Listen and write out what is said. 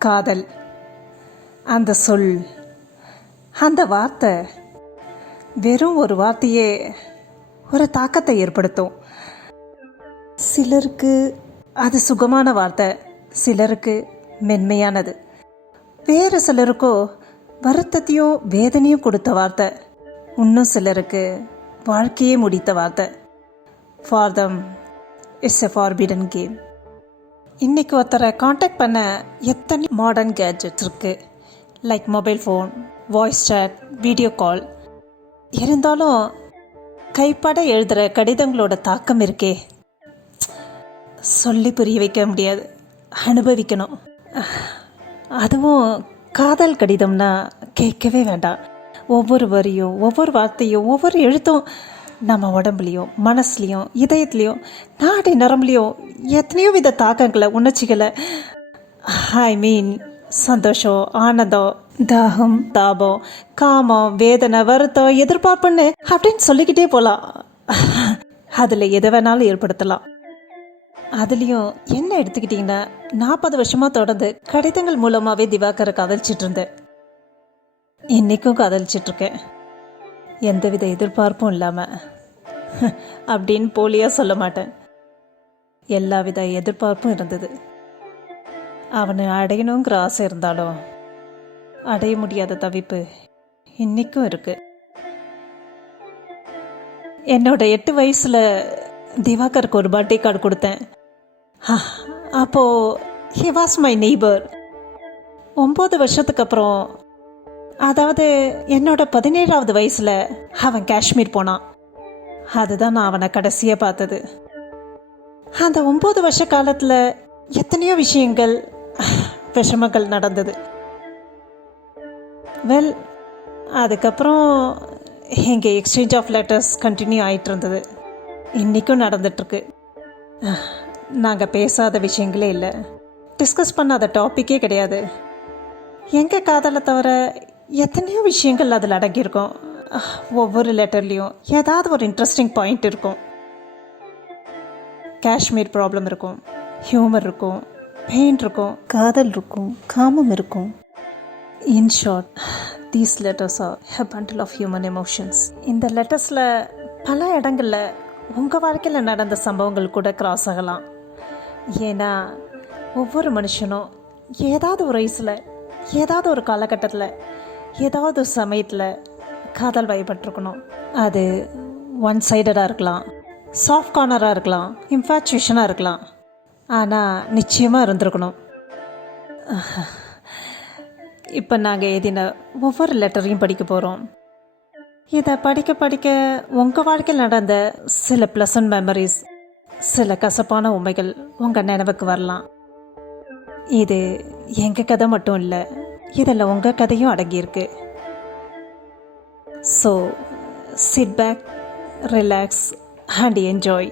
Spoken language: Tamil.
காதல், அந்த சொல், அந்த வார்த்தை, வெறும் ஒரு வார்த்தையே ஒரு தாக்கத்தை ஏற்படுத்தும். சிலருக்கு அது சுகமான வார்த்தை, சிலருக்கு மென்மையானது, வேறு சிலருக்கோ வருத்தத்தையும் வேதனையும் கொடுத்த வார்த்தை, இன்னும் சிலருக்கு வாழ்க்கையே முடித்த வார்த்தை. For them it's a forbidden game. இன்றைக்கி ஒருத்தரை காண்டாக்ட் பண்ண எத்தனை மாடர்ன் கேட்ஜெட்ஸ் இருக்குது, like mobile phone, voice chat, video call. இருந்தாலும் கைப்பட எழுதுகிற கடிதங்களோட தாக்கம் இருக்கே, சொல்லி புரிய வைக்க முடியாது, அனுபவிக்கணும். அதுவும் காதல் கடிதம்னா கேட்கவே வேண்டாம். ஒவ்வொரு வரியும், ஒவ்வொரு வார்த்தையும், ஒவ்வொரு எழுத்தும் நம்ம உடம்புலையும், மனசுலையும், இதயத்துலேயும், நாடி நரம்புலையும் எத்தனையோ வித தாக்கங்களை, உணர்ச்சிகளை, ஐ மீன் சந்தோஷம், ஆனந்தம், தாகம், தாபம், காமம், வேதனை, வருத்தம், எதிர்பார்ப்புன்னு அப்படின்னு சொல்லிக்கிட்டே போகலாம். அதில் எதை வேணாலும் ஏற்படுத்தலாம். அதுலேயும் என்ன எடுத்துக்கிட்டிங்கன்னா, 40 வருஷமாக தொடர்ந்து கடிதங்கள் மூலமாகவே திவாகரை காதலிச்சிட்டு இருந்தேன். இன்றைக்கும் காதலிச்சிட்ருக்கேன், எந்தவித எதிர்பார்ப்பும் இல்லாமல். அப்படின்னு போலியாக சொல்ல மாட்டேன், எல்லா வித எதிர்பார்ப்பும் இருந்தது. அவனை அடையணுங்கிற ஆசை இருந்தாலும் அடைய முடியாத தவிப்பு இன்றைக்கும் இருக்குது. என்னோட 8 வயசில் திவாகருக்கு ஒரு பர்த்டே கார்டு கொடுத்தேன். அப்போது ஹி வாஸ் மை நெய்பர். 9 வருஷத்துக்கு அப்புறம், அதாவது என்னோட 17வது வயசில் அவன் காஷ்மீர் போனான். அதுதான் நான் அவனை கடைசியாக பார்த்தது. அந்த 9 வருஷ காலத்தில் எத்தனையோ விஷயங்கள், விஷமங்கள் நடந்தது. வெல், அதுக்கப்புறம் எங்கள் எக்ஸ்சேஞ்ச் ஆஃப் லெட்டர்ஸ் கண்டினியூ ஆகிட்டு இருந்தது, இன்றைக்கும் நடந்துட்டுருக்கு. நாங்கள் பேசாத விஷயங்களே இல்லை, டிஸ்கஸ் பண்ணாத டாப்பிக்கே கிடையாது. எங்கள் காதலை தவிர எத்தனையோ விஷயங்கள் அதில் அடங்கியிருக்கும். ஒவ்வொரு லெட்டர்லேயும் ஏதாவது ஒரு இன்ட்ரெஸ்டிங் பாயிண்ட் இருக்கும். காஷ்மீர் ப்ராப்ளம் இருக்கும், ஹியூமர் இருக்கும், பெயின் இருக்கும், காதல் இருக்கும், காமம் இருக்கும். In short, these letters are a bundle of human emotions. இந்த லெட்டர்ஸில் பல இடங்களில் உங்கள் வாழ்க்கையில் நடந்த சம்பவங்கள் கூட கிராஸ் ஆகலாம். ஏன்னா ஒவ்வொரு மனுஷனும் ஏதாவது ஒரு வயசில், ஏதாவது ஒரு காலகட்டத்தில், ஏதாவது ஒரு சமயத்தில் காதல் வயப்பட்டிருக்கணும். அது ஒன் சைடடாக இருக்கலாம், சாஃப்ட் கார்னராக இருக்கலாம், இன்ஃபேச்சுவேஷனாக இருக்கலாம். ஆனால் நிச்சயமாக இருந்திருக்கணும். இப்போ நாங்கள் எழுதின ஒவ்வொரு லெட்டரையும் படிக்க போகிறோம். இதை படிக்க படிக்க உங்கள் வாழ்க்கையில் நடந்த சில ப்ளசன்ட் மெமரிஸ், சில கசப்பான உண்மைகள் உங்கள் நினைவுக்கு வரலாம். இது எங்கள் கதை மட்டும் இல்லை, இதில் உங்கள் கதையும் அடங்கியிருக்கு. So sit back, relax and enjoy.